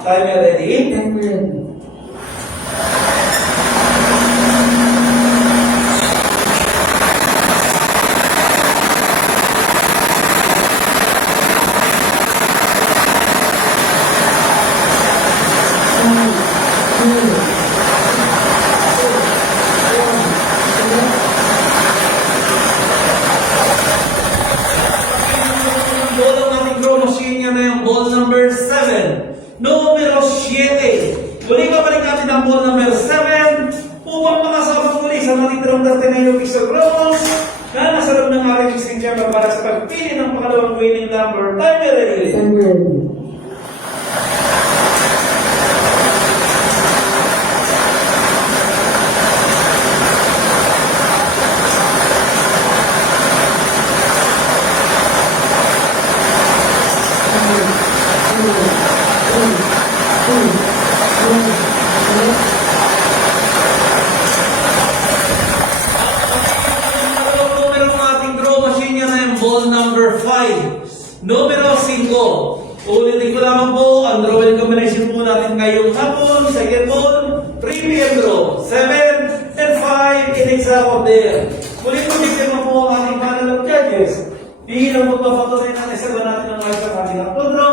Timer ready? Timer ready. Ball ng ating draw machine yan na yung ball number 7. Numero 7. Muli babalik natin ang ball number 7 upang makasama muli sa natitirang 39 pixel rolls na nasa loob ng ating mixing chamber para sa pagpili ng pangalawang winning number. Timer ready? Timer ready. Ang numero ng ating draw machine yan na yung ball number 5. Numero 5. Ulitin ko lamang po, ang drawing combination po natin ngayong hapon, second ball, 3 p.m. draw, 7 and 5 in exact of there. Muli po, bigyan mo po ang ating panel of judges. Di na po papatunay natin sa natin ang live sa ating draw.